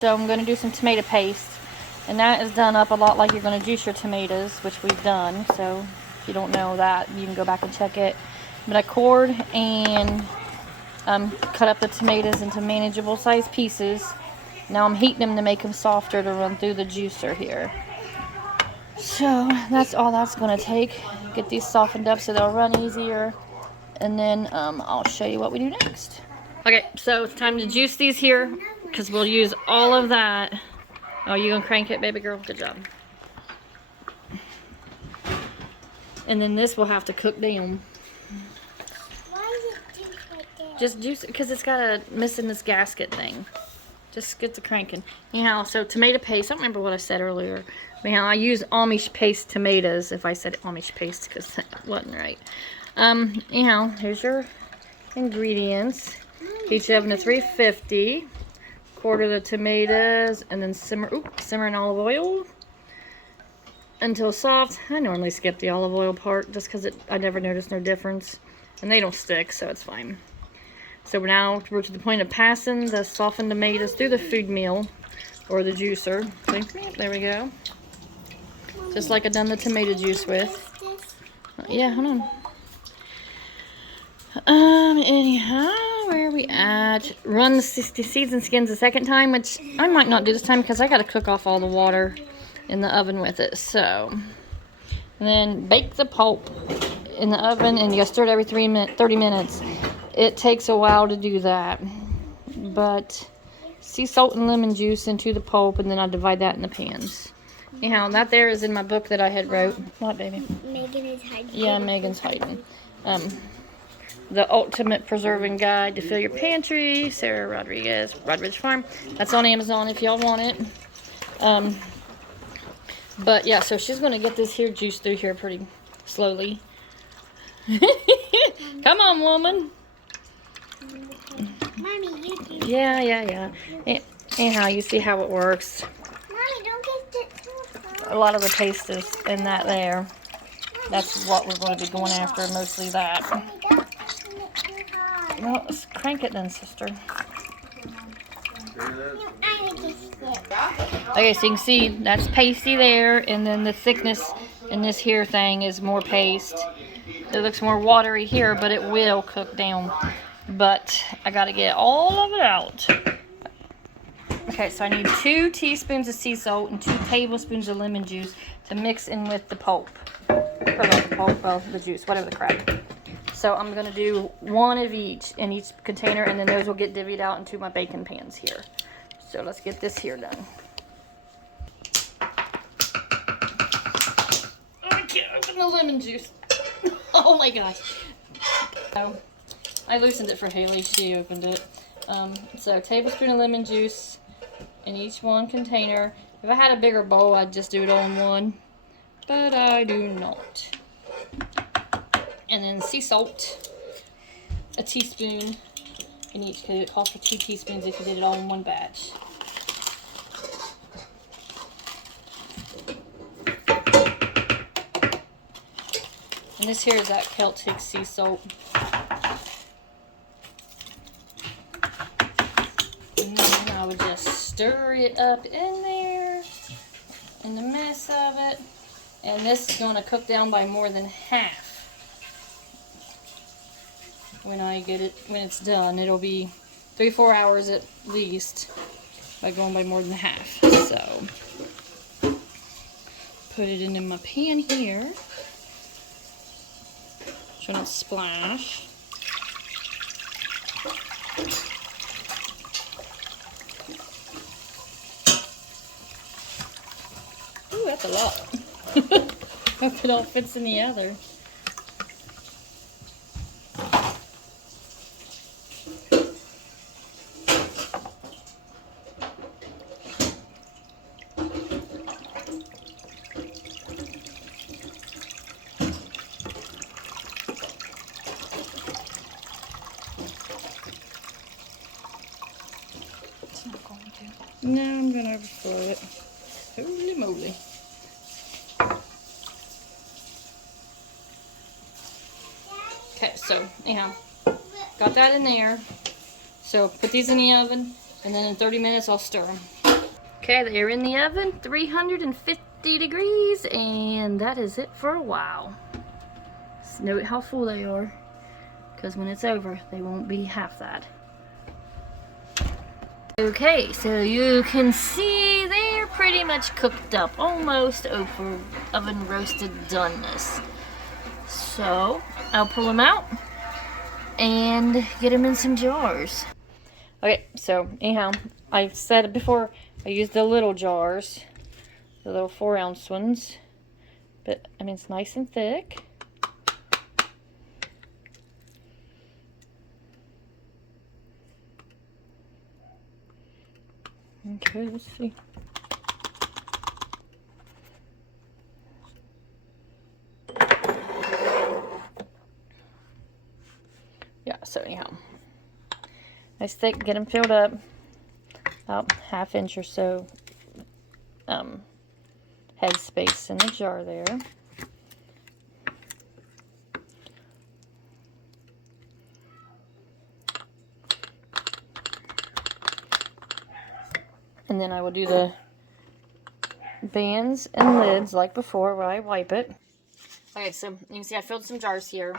So I'm going to do some tomato paste, and that is done up a lot like you're going to juice your tomatoes, which we've done. So if you don't know that, you can go back and check it. But I cored and cut up the tomatoes into manageable size pieces. Now I'm heating them to make them softer to run through the juicer here. So that's all that's going to take. Get these softened up so they'll run easier. And then I'll show you what we do next. Okay, so it's time to juice these here because we'll use all of that. Oh, you gonna crank it, baby girl? Good job. And then this will have to cook down. Why is it juice right there? Just juice it because it's got a missing this gasket thing. Just get the cranking. Anyhow, so tomato paste. I don't remember what I said earlier. Anyhow, I use Amish paste tomatoes. If I said Amish paste, because that wasn't right. Anyhow, here's your ingredients. Heat your oven to 350. Quarter the tomatoes and then simmer in olive oil until soft. I normally skip the olive oil part just because I never noticed no difference, and they don't stick, so it's fine. So we're to the point of passing the softened tomatoes through the food meal or the juicer. So, there we go. Just like I done the tomato juice with. Yeah, hold on. Anyhow, where are we at? Run the seeds and skins a second time, which I might not do this time because I got to cook off all the water in the oven with it. So, and then bake the pulp in the oven, and you got to stir it every 30 minutes. It takes a while to do that, but sea salt and lemon juice into the pulp, and then I divide that in the pans. Anyhow, that there is in my book that I had wrote. What, baby? Megan is hiding. Yeah, Megan's hiding. The Ultimate Preserving Guide to Fill Your Pantry, Sarah Rodriguez, Rodriguez Farm. That's on Amazon if y'all want it. But yeah, so she's going to get this here juice through here pretty slowly. Come on, woman. Mommy, you do. Yeah. Anyhow, you see how it works. Mommy, don't get it too hot. A lot of the paste is in that there. That's what we're going to be going after, mostly that. Mommy, don't get it too hot. Well, let's crank it then, sister. I just it. Okay, so you can see that's pasty there, and then the thickness in this here thing is more paste. It looks more watery here, but it will cook down. But I gotta get all of it out. Okay, so I need 2 teaspoons of sea salt and 2 tablespoons of lemon juice to mix in with the pulp. Or not the pulp, well, the juice, whatever the crap. So I'm gonna do 1 of each in each container, and then those will get divvied out into my baking pans here. So let's get this here done. I can't open the lemon juice. Oh my gosh. So I loosened it for Haley. She opened it. So a tablespoon of lemon juice in each one container. If I had a bigger bowl, I'd just do it all in one. But I do not. And then sea salt. A teaspoon in each, because it calls for 2 teaspoons if you did it all in one batch. And this here is that Celtic sea salt. And then I would just stir it up in there, in the mess of it. And this is going to cook down by more than half. When it's done, it'll be 3-4 hours at least by going by more than half. So put it into my pan here. Try not to splash. Ooh, that's a lot. Hope it all fits in the other. No, I'm gonna overflow it. Holy moly. Okay, so anyhow, got that in there. So put these in the oven, and then in 30 minutes I'll stir them. Okay, they're in the oven, 350 degrees, and that is it for a while. Just note how full they are, because when it's over, they won't be half that. Okay, so you can see they're pretty much cooked up, almost over oven roasted doneness. So I'll pull them out and get them in some jars. Okay, so anyhow, I've said it before, I use the little jars, the little 4-ounce ones, but I mean it's nice and thick. Okay, let's see. Yeah, so anyhow, nice thick, get them filled up, about 1/2 inch or so head space in the jar there. And then I will do the bands and lids like before where I wipe it. Okay, so you can see I filled some jars here.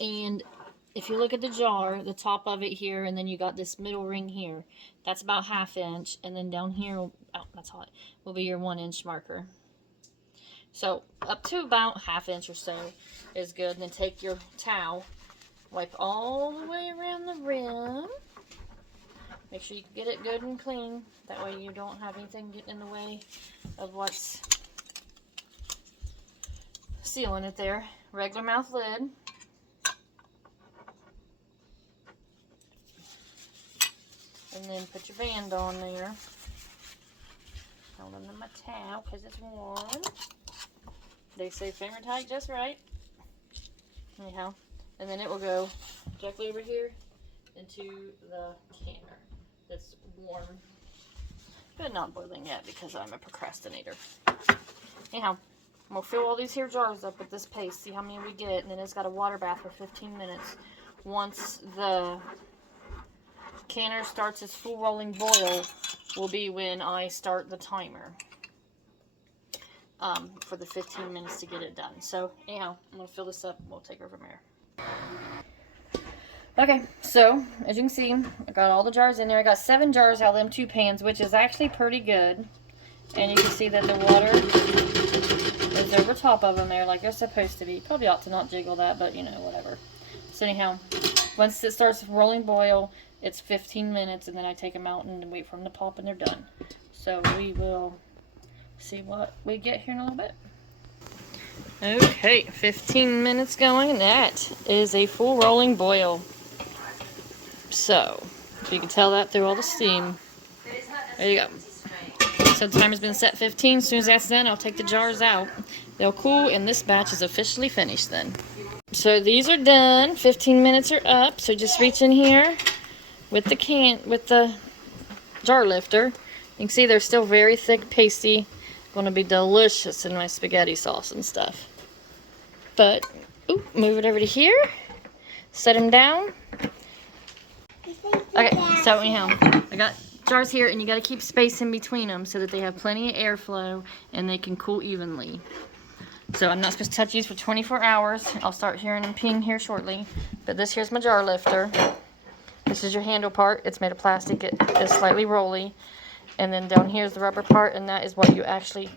And if you look at the jar, the top of it here, and then you got this middle ring here, that's about 1/2 inch. And then down here, oh, that's hot, will be your 1 inch marker. So up to about 1/2 inch or so is good. And then take your towel, wipe all the way around the rim. Make sure you get it good and clean. That way you don't have anything getting in the way of what's sealing it there. Regular mouth lid. And then put your band on there. Hold on to my towel because it's warm. They say finger tight just right. Anyhow. And then it will go directly over here into the canner. That's warm, but not boiling yet because I'm a procrastinator. Anyhow, we'll fill all these here jars up with this paste, see how many we get, and then it's got a water bath for 15 minutes. Once the canner starts its full rolling boil will be when I start the timer for the 15 minutes to get it done. So anyhow, I'm going to fill this up and we'll take her from there. Okay, so as you can see, I got all the jars in there. I got 7 jars out of them 2 pans, which is actually pretty good. And you can see that the water is over top of them there like they're supposed to be. Probably ought to not jiggle that, but you know, whatever. So anyhow, once it starts rolling boil, it's 15 minutes, and then I take them out and wait for them to pop, and they're done. So we will see what we get here in a little bit. Okay, 15 minutes going, and that is a full rolling boil. So, you can tell that through all the steam. There you go. So the timer's been set 15. As soon as that's done, I'll take the jars out. They'll cool, and this batch is officially finished then. So these are done. 15 minutes are up. So just reach in here with the jar lifter. You can see they're still very thick, pasty. Going to be delicious in my spaghetti sauce and stuff. But, move it over to here. Set them down. Okay, so anyhow, I got jars here, and you got to keep space in between them so that they have plenty of airflow and they can cool evenly. So I'm not supposed to touch these for 24 hours. I'll start hearing them ping here shortly. But this here's my jar lifter. This is your handle part. It's made of plastic. It is slightly rolly. And then down here is the rubber part, and that is what you actually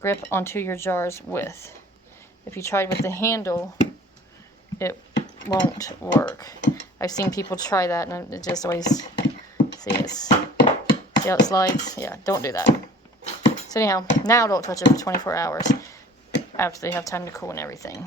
grip onto your jars with. If you tried with the handle, it won't work. I've seen people try that, and it just always, see how it slides? Yeah, don't do that. So anyhow, now don't touch it for 24 hours after they have time to cool and everything.